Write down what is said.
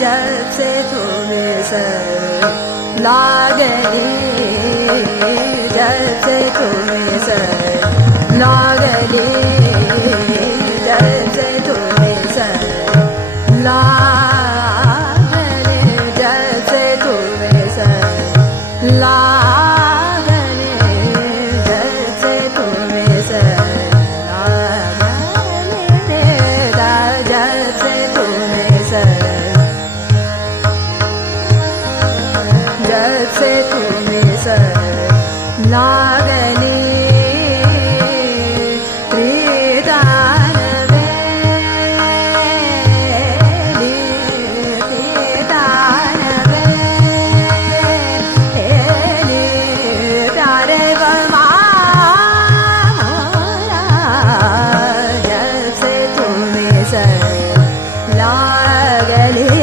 जब से तुम्हें सर लागली जब से तुम्हें सर लागली जब से तुम्हें सर लागली जब से तुम्हें सर लागली जब से तुम्हें सर जब से तुम्हें सर लागली प्रीतान प्रीतान तारे बमा जब से तुम्हें सर लागली